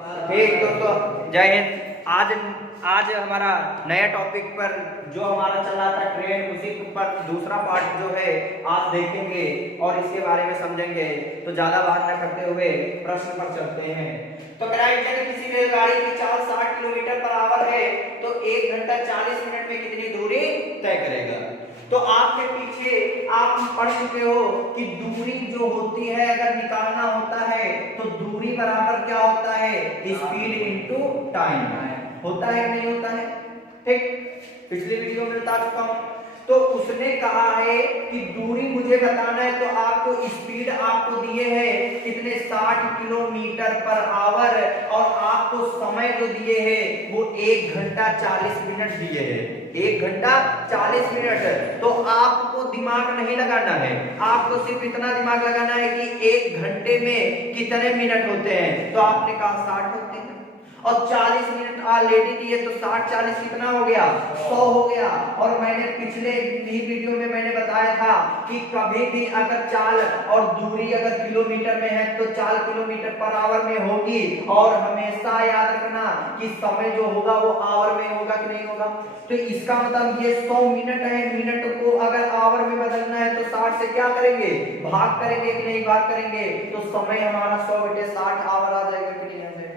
ठीक दोस्तों, जय हिंद। आज हमारा नया टॉपिक पर जो हमारा चल रहा था ट्रेन, उसी पर दूसरा पार्ट जो है आज देखेंगे और इसके बारे में समझेंगे। तो ज्यादा बात न करते हुए प्रश्न पर चलते हैं। तो यदि किसी रेलगाड़ी की चाल 60 किलोमीटर पर आवर है तो 1 घंटा 40 मिनट में कितनी दूरी तय करेगा। तो आपके पीछे आप पढ़ चुके हो कि दूरी जो होती है अगर निकालना होता है तो दूरी बराबर क्या होता है, स्पीड इनटू टाइम होता है, नहीं होता है। ठीक, पिछली वीडियो में बता चुका हूं। तो उसने कहा है कि दूरी मुझे बताना है तो आपको स्पीड आपको दिए है कितने 60 किलोमीटर पर आवर और आपको समय जो दिए है वो 1 घंटा 40 मिनट दिए है। 1 घंटा 40 मिनट। तो आपको दिमाग नहीं लगाना है, आपको सिर्फ इतना दिमाग लगाना है कि 1 घंटे में कितने मिनट होते हैं। तो आपने कहा 60 होते हैं और 40 मिनट ऑलरेडी दिए तो 60-40 कितना हो गया, 100 हो गया। और मैंने पिछले ही वीडियो में मैंने बताया था कि कभी भी अगर चाल और दूरी अगर किलोमीटर में है तो चाल किलोमीटर पर आवर में होगी और हमेशा याद रखना कि समय जो होगा वो आवर में होगा कि नहीं होगा। तो इसका मतलब ये 100 मिनट है, मिनट को अगर आवर में बदलना है तो 60 से क्या करेंगे, भाग करेंगे कि नहीं भाग करेंगे। तो समय हमारा 100/60 आवर आ जाएगा कि नहीं आ जाएगा।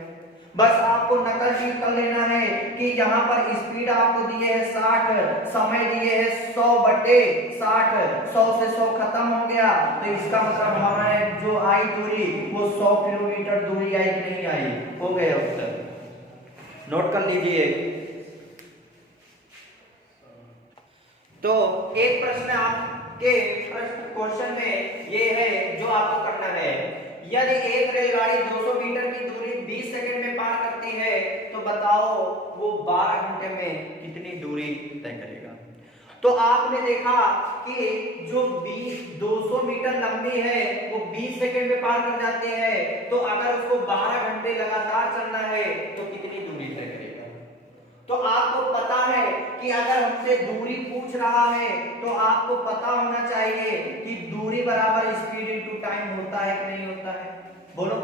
बस आपको नकल शीट कर लेना है कि यहाँ पर स्पीड आपको दिए है 60, समय दिए है 100/60, 100 से 100 खत्म हो गया। तो इसका मतलब हमारा जो आई दूरी वो 100 किलोमीटर दूरी आई कि नहीं आई, हो गया उत्तर। नोट कर लीजिए। तो एक प्रश्न आपके क्वेश्चन में ये है जो आपको करना है, यदि एक रेलगाड़ी 200 मीटर की दूरी 20 सेकंड में पार करती है तो बताओ वो 12 घंटे में कितनी दूरी तय करेगा। तो आपने देखा कि जो 200 मीटर लंबी है वो 20 सेकंड में पार कर जाती है, तो अगर उसको 12 घंटे लगातार चलना है तो कितनी दूरी तय करेगा। तो आपको पता है कि अगर हमसे दूरी पूछ रहा है तो आपको पता होना चाहिए कि दूरी बराबर स्पीड इनटू टाइम होता है कि नहीं होता है, बोलो।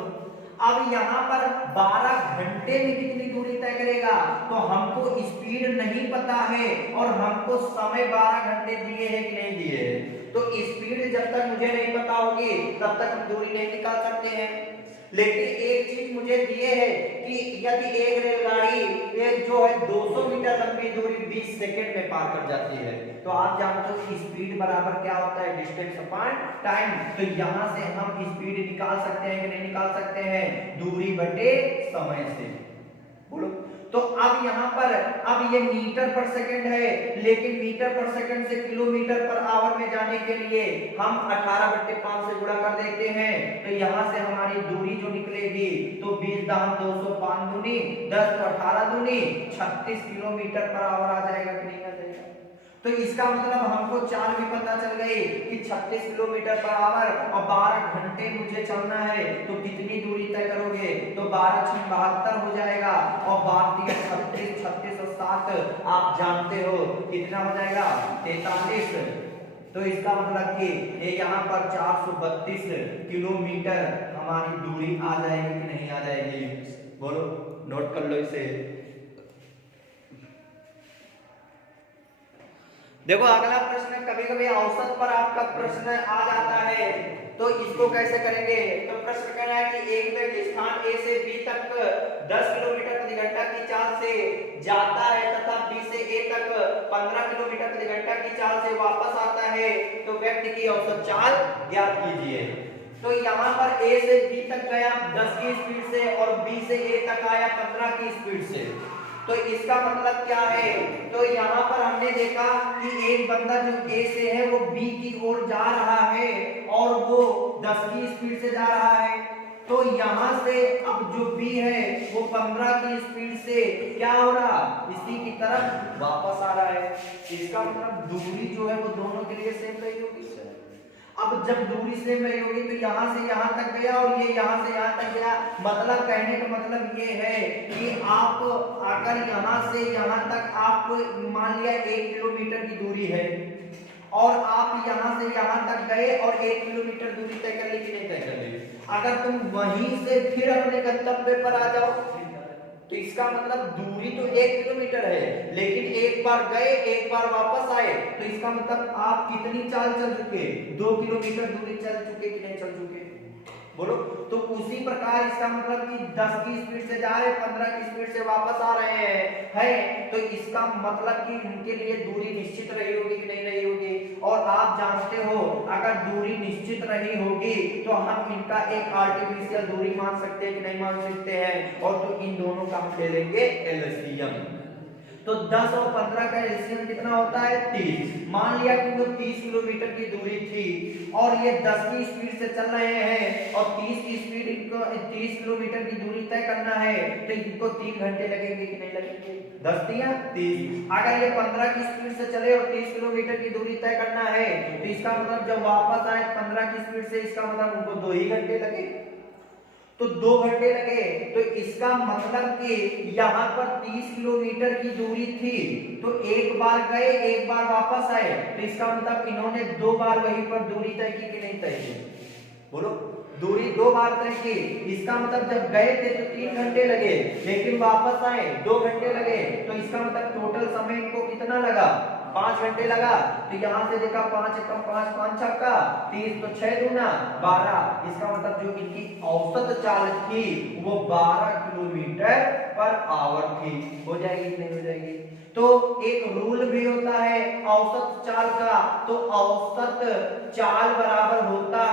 अब यहाँ पर 12 घंटे में कितनी दूरी तय करेगा, तो हमको स्पीड नहीं पता है और हमको समय 12 घंटे दिए हैं कि नहीं दिए हैं। तो स्पीड जब तक मुझे नहीं पता होगी तब तक हम दूरी नहीं निकाल सकते हैं। लेकिन एक चीज मुझे दिए है कि यदि एक रेलगाड़ी एक जो है 200 मीटर लंबी दूरी 20 सेकंड में पार कर जाती है तो आप जानते हो कि स्पीड बराबर क्या होता है, डिस्टेंस अपॉन टाइम। तो यहां से हम स्पीड निकाल सकते हैं कि नहीं निकाल सकते हैं, दूरी बटे समय से, बोलो। तो अब यहाँ पर अब ये मीटर पर सेकंड है, लेकिन मीटर पर सेकंड से किलोमीटर पर आवर में जाने के लिए हम 18/5 से गुणा कर देते हैं। तो यहाँ से हमारी दूरी जो निकलेगी तो 20 दाम 200, 5 दूनी 10 तो 18 दूनी 36 किलोमीटर पर आवर आ जाएगा कि नहीं आ जाएगा। तो इसका मतलब हमको चाल भी पता चल गई कि 36 किलोमीटर पर आवर और 12 घंटे मुझे चलना है तो कितनी दूरी तय करोगे, तो 12×6 = 72 हो जाएगा और 12×3 36, 36 और 7 आप जानते हो कितना हो जाएगा, 43। तो इसका मतलब कि ये यहाँ पर 432 किलोमीटर हमारी दूरी आ जाएगी कि नहीं आ जाएगी, बोलो। नोट कर लो इसे। देखो अगला प्रश्न, कभी कभी औसत पर आपका प्रश्न आ जाता है तो इसको कैसे करेंगे। तो प्रश्न कह रहा है कि एक व्यक्ति स्थान ए से बी तक 10 किलोमीटर प्रति घंटा की चाल से जाता है तथा बी से ए तक 15 किलोमीटर प्रति घंटा की चाल से वापस आता है, तो व्यक्ति की औसत चाल ज्ञात कीजिए। तो यहाँ पर ए से बी तक गया 10 की स्पीड से और बी से ए तक आया 15 की स्पीड से। तो इसका मतलब क्या है, तो यहाँ पर हमने देखा कि एक बंदा जो ए से है वो बी की ओर जा रहा है और वो 10 की स्पीड से जा रहा है। तो यहाँ से अब जो बी है वो 15 की स्पीड से क्या हो रहा, इसी की तरफ वापस आ रहा है। इसका मतलब दूरी जो है वो दोनों के लिए सेम रही होगी। अब जब दूरी सेम रही होगी तो यहाँ से यहाँ तक गया और ये यहाँ से यहाँ तक गया, मतलब कहने का मतलब ये है कि आप अगर यहाँ से यहाँ तक आप मान लिया 1 किलोमीटर की दूरी है और आप यहाँ से यहाँ तक गए और 1 किलोमीटर दूरी तय कर ली कि नहीं तय कर ली। अगर तुम वहीं से फिर अपने गंतव्य पर आ जाओ तो इसका मतलब दूरी तो 1 किलोमीटर है, लेकिन एक बार गए एक बार वापस आए, तो इसका मतलब आप कितनी चाल चल चुके? 2 किलोमीटर दूरी चल चुके कि नहीं चल चुके? बोलो। तो उसी प्रकार इसका मतलब कि 10 की स्पीड से जा रहे, 15 की स्पीड से वापस आ रहे हैं, तो इसका मतलब कि उनके लिए दूरी निश्चित रही होगी कि नहीं रही होगी? और आप जानते हो अगर दूरी निश्चित रही होगी तो हम इनका एक आर्टिफिशियल दूरी मान सकते हैं कि नहीं मान सकते हैं? और तो इन दोनों का हम ले लेंगे एलसीएम। तो 10 और 15 का एलसीएम कितना होता है? 30। मान लिया कि वो 30 किलोमीटर की दूरी थी और ये 10 की स्पीड से चल रहे हैं और 30 की स्पीड इनको 30 किलोमीटर की दूरी तय करना है, तो इनको 3 घंटे लगेंगे कि नहीं लगेंगे? 10 दिया 30। अगर ये 15 की स्पीड से चले और 30 किलोमीटर की दूरी तय करना है, तो इसका मतलब जब वापस आए 15 की स्पीड से, इसका मतलब उनको 2 ही घंटे लगे, तो 2 घंटे लगे। तो इसका मतलब कि यहाँ पर 30 किलोमीटर की दूरी थी, तो एक बार गए एक बार वापस आए, तो इसका मतलब इन्होंने 2 बार वहीं पर दूरी तय की कि नहीं तय की? बोलो। दूरी 2 बार तय की, इसका मतलब जब गए थे तो 3 घंटे लगे, लेकिन वापस आए 2 घंटे लगे, तो इसका मतलब टोटल समय इनको कितना लगा? 5 घंटे लगा। तो यहां से देखा 5 एकम 5, 5 छक्का 30, तो 6 दूना 12। इसका मतलब जो इनकी औसत चाल थी वो 12 किलोमीटर पर आवर थी। हो जाएगी नहीं हो जाएगी? तो एक रूल भी होता है औसत चाल का, तो औसत चाल बराबर होता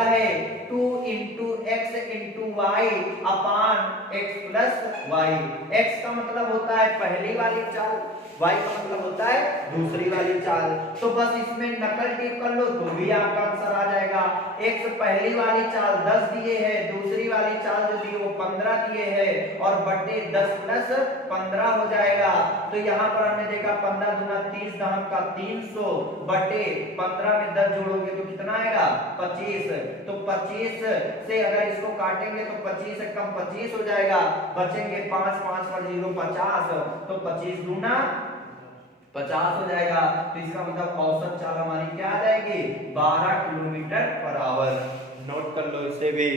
है 2 इंटू एक्स इंटू वाई अपान एक्स प्लस वाई। एक्स का मतलब होता है पहली वाली चाल, y का मतलब होता है दूसरी वाली चाल। तो बस इसमें नकल टिप कर लो तो भी आपका आंसर आ जाएगा। x पहली वाली चाल 10 दिए है, दूसरी वाली चाल जो दी वो 15 दिए है, और बटे 10 प्लस 15 हो जाएगा। तो यहाँ पर हमने देखा 15 दूना 30 दहम का 300 बटे 15 में 10 जोड़ोगे तो कितना आएगा? 25। तो 25 से अगर इसको काटेंगे तो 25 से कम 25 हो जाएगा, बचेंगे 5, 5 पर 0 50, तो 25 दूना 50 हो जाएगा। तो इसका मतलब औसत चाल हमारी क्या आ जाएगी? 12 किलोमीटर पर आवर। नोट कर लो इसे भी।